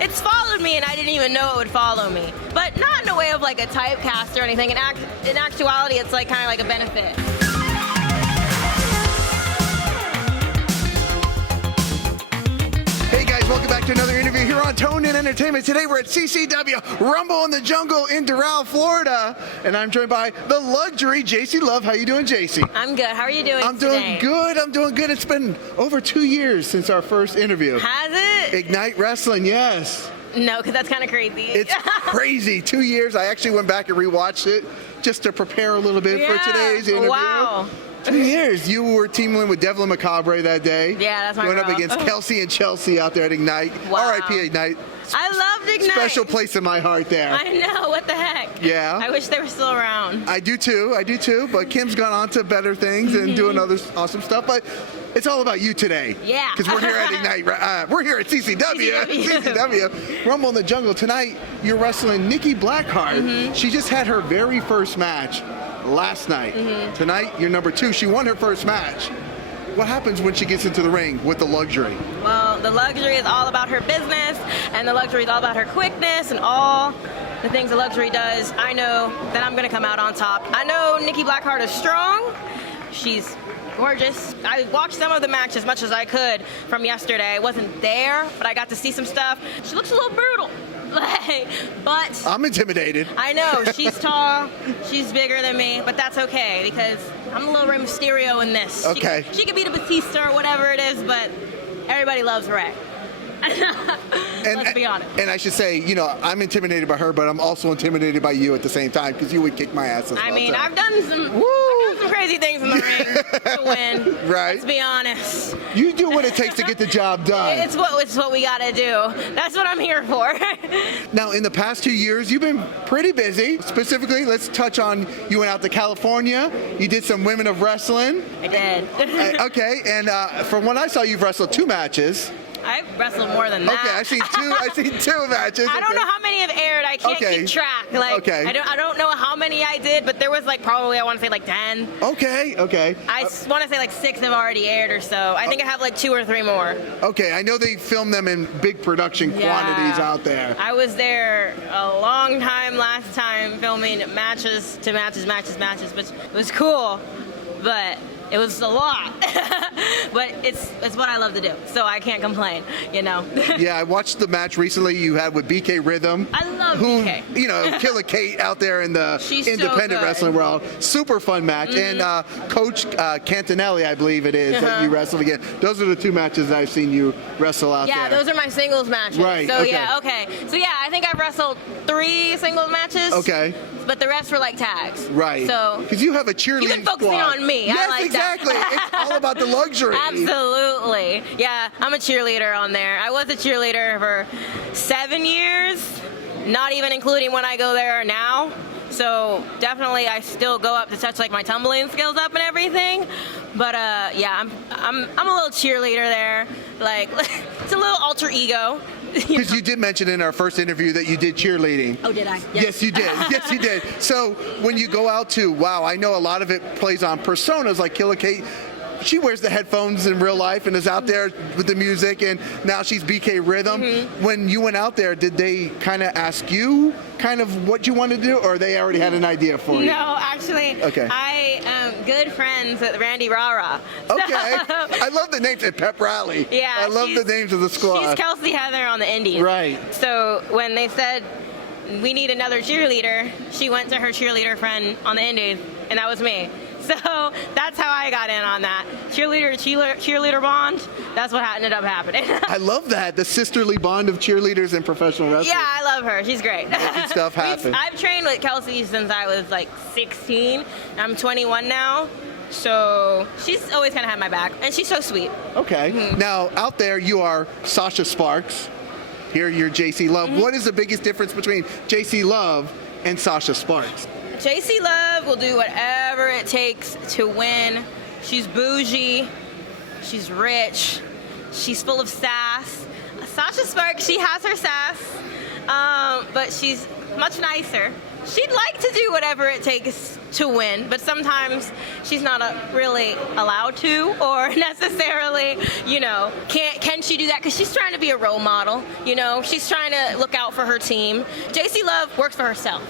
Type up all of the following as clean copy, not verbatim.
it's followed me and I didn't even know it would follow me. But not in a way of like a typecast or anything. In actuality, it's like kind of like a benefit. Hey guys, welcome back to another interview here on Tone and Entertainment. Today we're at CCW Rumble in the Jungle in Doral, Florida, and I'm joined by the Luxury Jacey Love. How you doing, Jacey? I'm good. How are you doing today? I'm doing good. It's been over 2 years since our first interview. Has it? Ignite Wrestling, yes. No, because that's kind of crazy. It's crazy. 2 years. I actually went back and rewatched it just to prepare a little bit for today's interview. Wow. 2 years. You were teaming with Devin Macabre that day. Yeah, that's my Going girl. up against Kelsey and Chelsea out there at Ignite. Wow. R.I.P. Ignite. I loved Ignite. Special place in my heart there. I know. What the heck? Yeah. I wish they were still around. I do too. But Kim's gone on to better things and doing other awesome stuff. But it's all about you today. Yeah. Because we're here at Ignite. We're here at CCW. CCW. Rumble in the Jungle. Tonight, you're wrestling Nikki Blackheart. She just had her very first match last night. Tonight, you're number 2. She won her first match. What happens when she gets into the ring with the Luxury? Well, the Luxury is all about her business, and the Luxury is all about her quickness and all the things the Luxury does. I know that I'm going to come out on top. I know Nikki Blackheart is strong. She's gorgeous. I watched some of the match as much as I could from yesterday. I wasn't there, but I got to see some stuff. She looks a little brutal. But I'm intimidated. I know. She's tall. She's bigger than me, but that's okay because I'm a little Rey Mysterio in this. Okay. She could be the Batista or whatever it is, but everybody loves Rey. Let's be honest. And I should say, you know, I'm intimidated by her, but I'm also intimidated by you at the same time because you would kick my ass as well. I mean, too. I've done some crazy things in the ring to win. Right. Let's be honest. You do what it takes to get the job done. It's what we gotta do. That's what I'm here for. Now, in the past 2 years, you've been pretty busy. Specifically, let's touch on, you went out to California. You did some Women of Wrestling. I did. Okay, and from what I saw, you've wrestled 2 matches. I've wrestled more than that. Okay, I've seen two matches. I don't know how many have aired. I can't keep track. Like, I don't know how many I did, but there was like probably, I want to say like 10. Okay. I want to say like 6 have already aired or so. I think I have like 2 or 3 more. Okay, I know they film them in big production quantities out there. I was there a long time last time filming matches, but it was cool, but it was a lot. But it's what I love to do, so I can't complain, you know. Yeah, I watched the match recently you had with BK Rhythm. I love BK. You know, Killer Kate out there in the independent wrestling world. Super fun match. And Coach Cantanelli, I believe it is, that you wrestled again. Those are the 2 matches I've seen you wrestle out there. Yeah, those are my singles matches. Right, So So yeah, I think I've wrestled 3 singles matches. Okay. But the rest were like tags. Right. So because you have a cheerleading you've been focusing on me. Yes, I like exactly. That. It's all about the Luxury. Absolutely. Yeah, I'm a cheerleader on there. I was a cheerleader for 7 years, not even including when I go there now. So definitely I still go up to touch like my tumbling skills up and everything. But yeah, I'm a little cheerleader there. Like it's a little alter ego. Because you did mention in our first interview that you did cheerleading. Oh, did I? Yes, you did. Yes, you did. So when you go out to, wow, I know a lot of it plays on personas like Killer Kate. She wears the headphones in real life and is out there with the music, and now she's BK Rhythm. When you went out there, did they kind of ask you kind of what you wanted to do, or they already had an idea for you? No, actually, I am good friends with Randy Rara. Okay. I love the names at Pep Rally. Yeah. I love the names of the squad. She's Kelsey Heather on the Indies. Right. So when they said, we need another cheerleader, she went to her cheerleader friend on the Indies, and that was me. So that's how I got in on that. Cheerleader bond, that's what ended up happening. I love that, the sisterly bond of cheerleaders and professional wrestling. Yeah, I love her. She's great. Making stuff happen. I've trained with Kelsey since I was like 16. I'm 21 now. So she's always kind of had my back, and she's so sweet. Okay. Now, out there, you are Sasha Sparks. Here, you're Jacey Love. What is the biggest difference between Jacey Love and Sasha Sparks? Jacey Love will do whatever it takes to win. She's bougie. She's rich. She's full of sass. Sasha Sparks, she has her sass, but she's much nicer. she'd like to do whatever it takes to win, but sometimes she's not really allowed to, or necessarily, you know, can she do that? Because she's trying to be a role model, you know, she's trying to look out for her team. Jacey Love works for herself.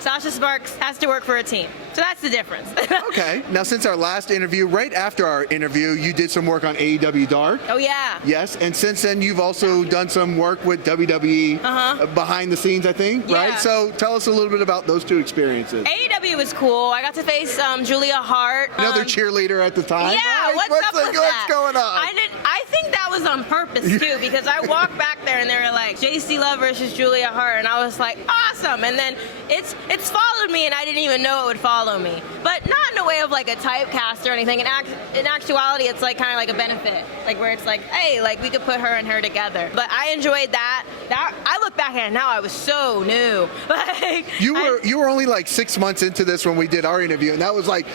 Sasha Sparks has to work for a team. So that's the difference. Okay. Now, since our last interview, right after our interview, you did some work on AEW Dark. Oh, yeah. Yes. And since then, you've also done some work with WWE behind the scenes, I think, right? So tell us a little bit about those two experiences. AEW was cool. I got to face Julia Hart. Another cheerleader at the time. Yeah, right? what's up with that? What's going on? I think that was on purpose, too, because I walked back there and they were like, Jacey Love versus Julia Hart, and I was like, awesome. And then it's followed me, and I didn't even know it would follow me. But not in a way of like a typecast or anything. In actuality, it's like kind of like a benefit, like where it's like, hey, like we could put her and her together. But I enjoyed that. I look back at it now, I was so new. Like, you were only like 6 months into this when we did our interview, and that was like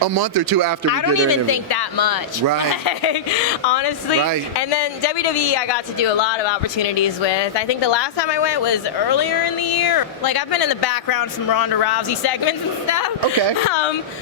a month or two after we did our interview. I don't even think that much. Right. Like, honestly. Right. And then WWE, I got to do a lot of opportunities with. I think the last time I went was earlier in the year. Like, I've been in the background some Ronda Rousey segments and stuff. Okay.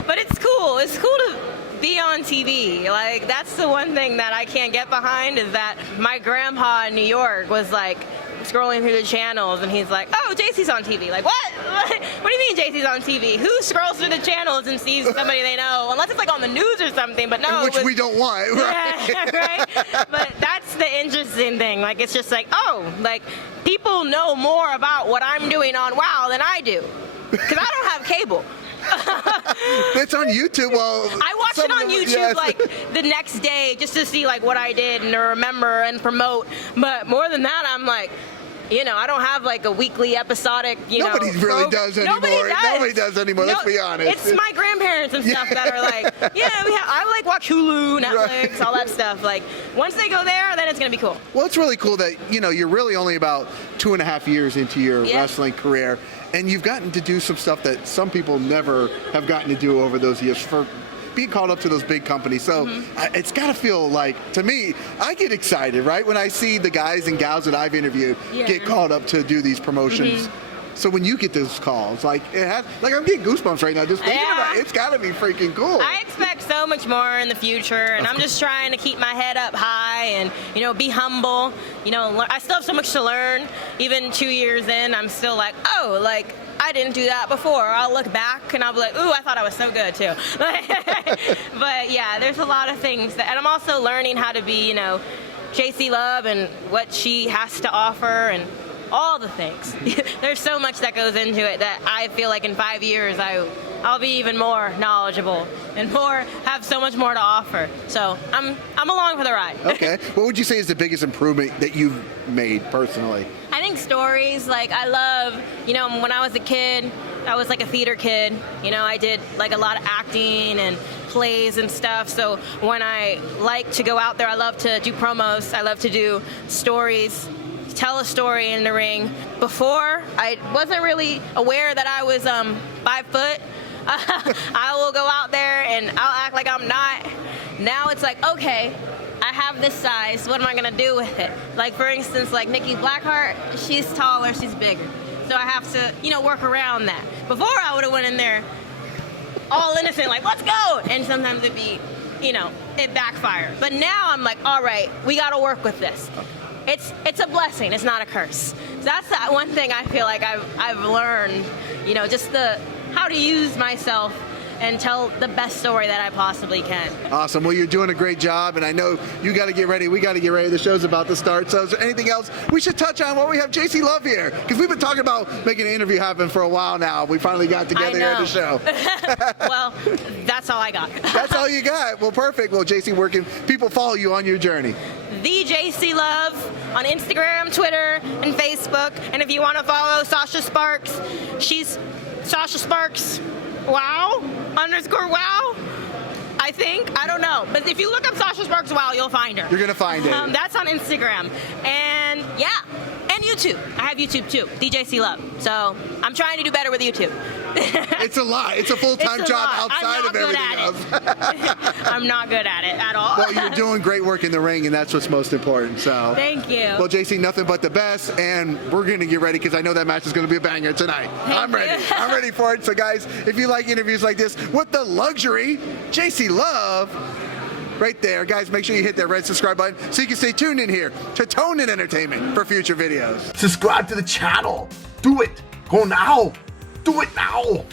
But it's cool. It's cool to be on TV. Like, that's the one thing that I can't get behind, is that my grandpa in New York was like, scrolling through the channels, and he's like, oh, Jacey's on TV. Like, what? What do you mean Jacey's on TV? Who scrolls through the channels and sees somebody they know? Unless it's like on the news or something, but no. Which we don't want, right? Yeah, right? But that's the interesting thing. Like, it's just like, oh, like, people know more about what I'm doing on WoW than I do. Because I don't have cable. It's on YouTube. Well, I watch it on YouTube like the next day just to see like what I did and to remember and promote. But more than that, I'm like, you know, I don't have like a weekly episodic, Nobody really does anymore. Nobody does anymore, let's be honest. It's my grandparents and stuff that are like, yeah, I like watch Hulu, Netflix, all that stuff. Like, once they go there, then it's going to be cool. Well, it's really cool that, you're really only about 2.5 years into your wrestling career, and you've gotten to do some stuff that some people never have gotten to do over those years for being called up to those big companies. So it's got to feel like, to me, I get excited, right, when I see the guys and gals that I've interviewed get called up to do these promotions. So when you get those calls, like I'm getting goosebumps right now just thinking about it. It's got to be freaking cool. I expect so much more in the future, and I'm just trying to keep my head up high and, be humble. I still have so much to learn. Even 2 years in, I'm still like, oh, like, I didn't do that before. I'll look back and I'll be like, ooh, I thought I was so good too. But yeah, there's a lot of things and I'm also learning how to be, Jacey Love and what she has to offer and all the things. There's so much that goes into it that I feel like in 5 years I'll be even more knowledgeable and have so much more to offer. So I'm along for the ride. Okay. What would you say is the biggest improvement that you've made personally? I think stories. Like, I love, when I was a kid, I was like a theater kid. I did like a lot of acting and plays and stuff. So when I like to go out there, I love to do promos. I love to do stories, tell a story in the ring. Before, I wasn't really aware that I was 5 foot. I will go out there and I'll act like I'm not. Now it's like, okay, I have this size. What am I going to do with it? Like, for instance, like Nikki Blackheart, she's taller, she's bigger. So I have to, work around that. Before, I would have went in there all innocent, like, let's go. And sometimes it'd be, it backfired. But now I'm like, all right, we got to work with this. It's a blessing. It's not a curse. So that's the one thing I feel like I've learned, just how to use myself and tell the best story that I possibly can. Awesome. Well, you're doing a great job, and I know you got to get ready. We got to get ready. The show's about to start. So is there anything else we should touch on while we have Jacey Love here? Because we've been talking about making an interview happen for a while now. We finally got together here at the show. Well, that's all I got. That's all you got. Well, perfect. Well, Jacey, where can people follow you on your journey? The Jacey Love on Instagram, Twitter, and Facebook. And if you want to follow Sasha Sparks, she's Sasha Sparks Wow _wow. I think. I don't know. But if you look up Sasha Sparks Wow, you'll find her. You're going to find it. That's on Instagram. And yeah. And YouTube. I have YouTube too. DJC Love. So I'm trying to do better with YouTube. It's a lot. It's a full-time job outside of everything else. I'm not good at it at all. Well, you're doing great work in the ring, and that's what's most important. So thank you. Well, Jacey, nothing but the best, and we're going to get ready because I know that match is going to be a banger tonight. I'm ready. I'm ready for it. So, guys, if you like interviews like this with the Luxury Jacey Love, right there, guys, make sure you hit that red subscribe button so you can stay tuned in here to Tone and Entertainment for future videos. Subscribe to the channel. Do it. Go now. Do it now.